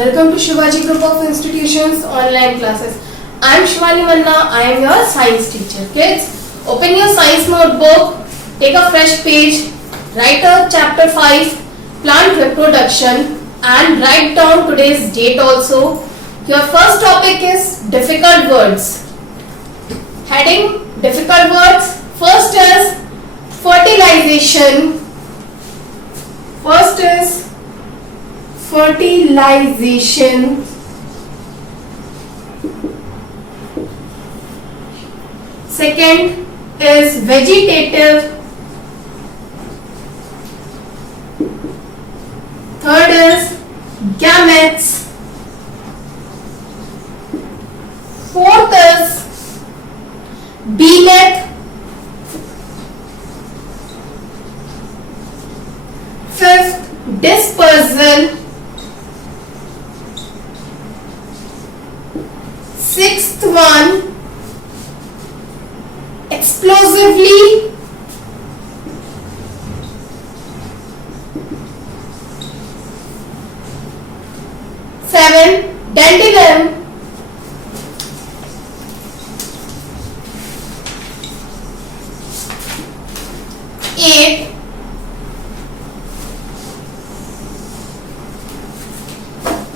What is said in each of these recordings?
Welcome to Shivaji Group of Institutions online classes. I am Shivani Manna. I am your science teacher. Kids, open your science notebook, take a fresh page, write up chapter 5, plant reproduction, and write down today's date also. Your first topic is difficult words. Heading difficult words. First is fertilization. First is fertilization. Second is vegetative. Third is gametes. Fourth is beaneth. Fifth, dispersal. Sixth one, explosively. Seven, dandelion. Eight,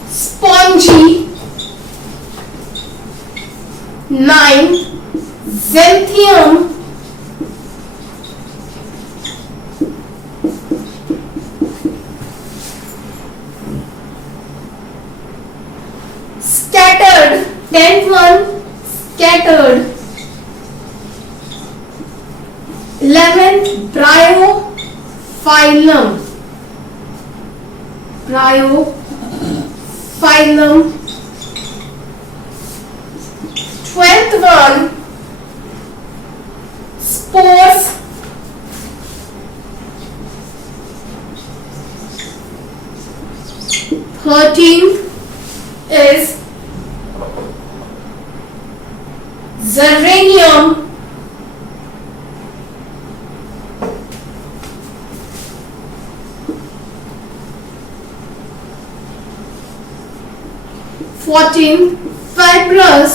spongy. 9, xanthium. 10th one, scattered. 11th, bryophyllum. 12th one, spores. 13th is geranium. 14th, fibrous.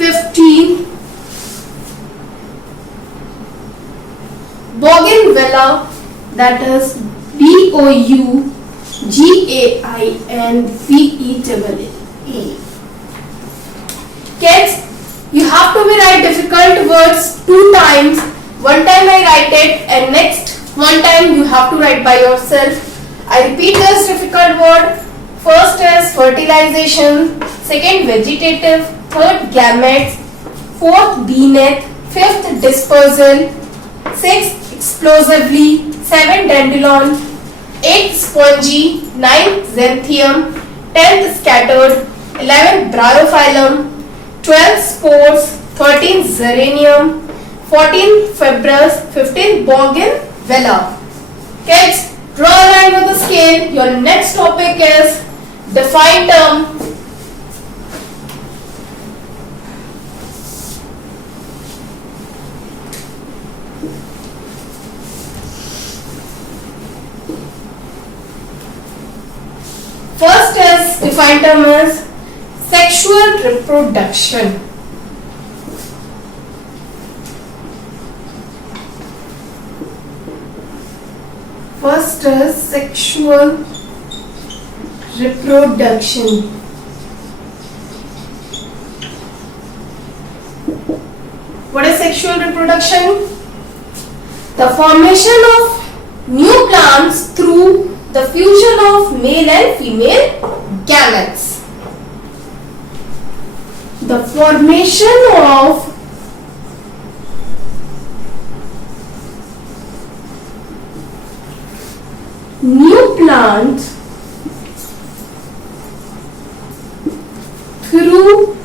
15, bougainvillea, that is bougainvillea. Kids, you have to write difficult words 2 times. One time I write it and next one time you have to write by yourself. I repeat this difficult word. First is fertilization, second vegetative, third gametes, fourth beaneth, fifth dispersal, sixth explosively, 7 dandelion, 8th spongy, 9th xanthium, 10th scattered, 11th bryophyllum, 12th spores, 13th geranium, 14th fibrous, 15th bougainvillea. Kids, draw a line with the scale. Your next topic is define term. First is defined term is sexual reproduction. First is sexual reproduction. What is sexual reproduction? The formation of new plants through the fusion of male and female gametes. The formation of new plant through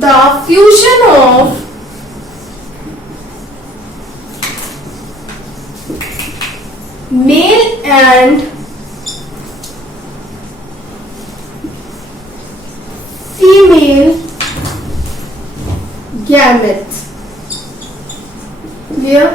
the fusion of male and female gametes. Clear?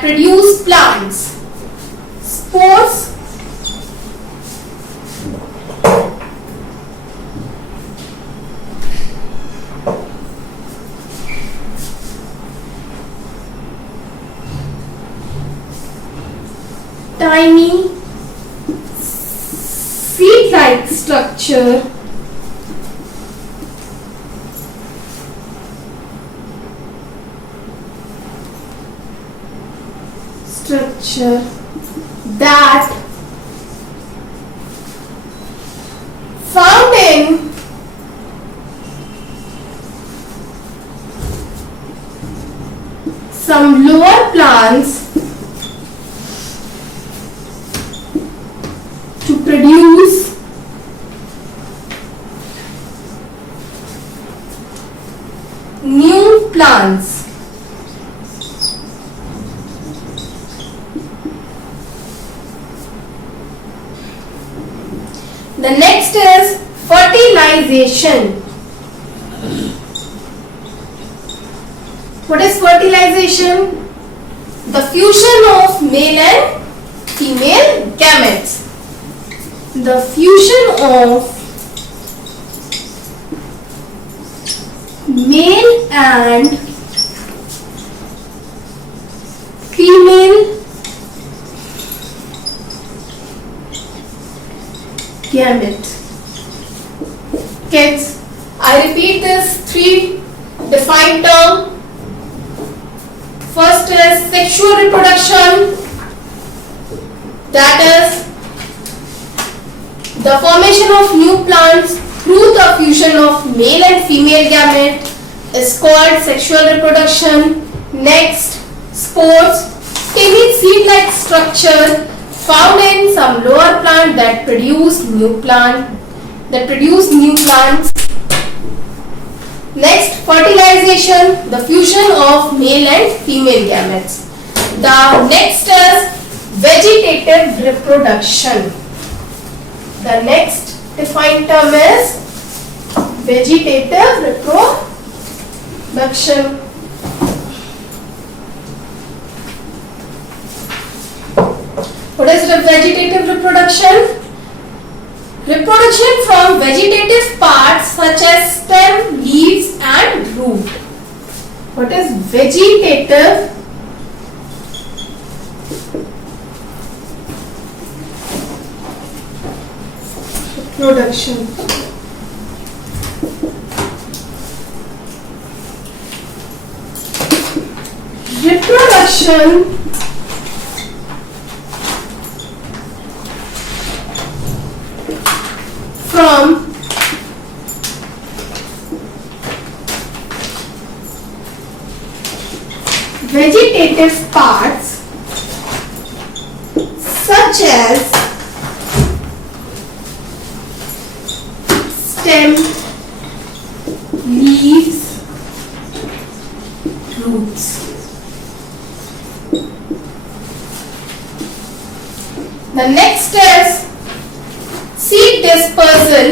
that produce plants. Spores. Tiny seed-like structure that found in some lower plants to produce new plants. The next is fertilization. What is fertilization? The fusion of male and female gametes. The fusion of male and female gamete. Kids, I repeat this three defined term. First is sexual reproduction, that is the formation of new plants through the fusion of male and female gamete is called sexual reproduction. Next, spores, tiny seed-like structure found in some lower plant that produce new plants. Next, fertilization, the fusion of male and female gametes. The next is vegetative reproduction. The next defined term is vegetative reproduction. What is the vegetative reproduction? Reproduction from vegetative parts such as stem, leaves and root. What is vegetative reproduction? Reproduction from vegetative parts such as stem, leaves, roots. The next is seed dispersal.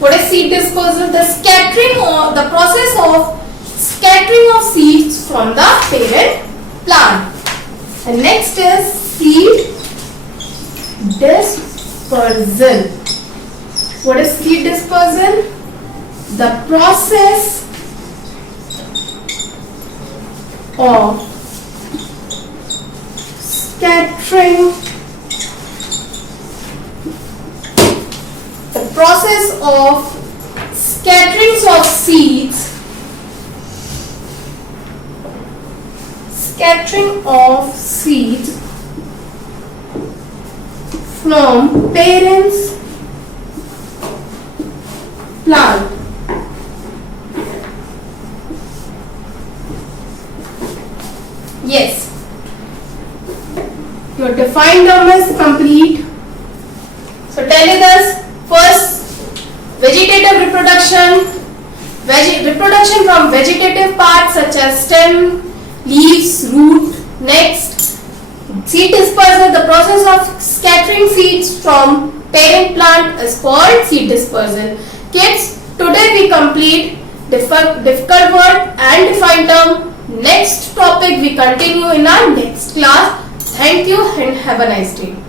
What is seed dispersal? The process of scattering of seeds from the parent plant. The next is seed dispersal. What is seed dispersal? The process of scattering of seeds from parents plant. Yes, your defined term is complete. So tell you this. First, vegetative reproduction. Reproduction from vegetative parts such as stem, leaves, root. Next, seed dispersal. The process of scattering seeds from parent plant is called seed dispersal. Kids, today we complete difficult word and defined term. Next topic we continue in our next class. Thank you and have a nice day.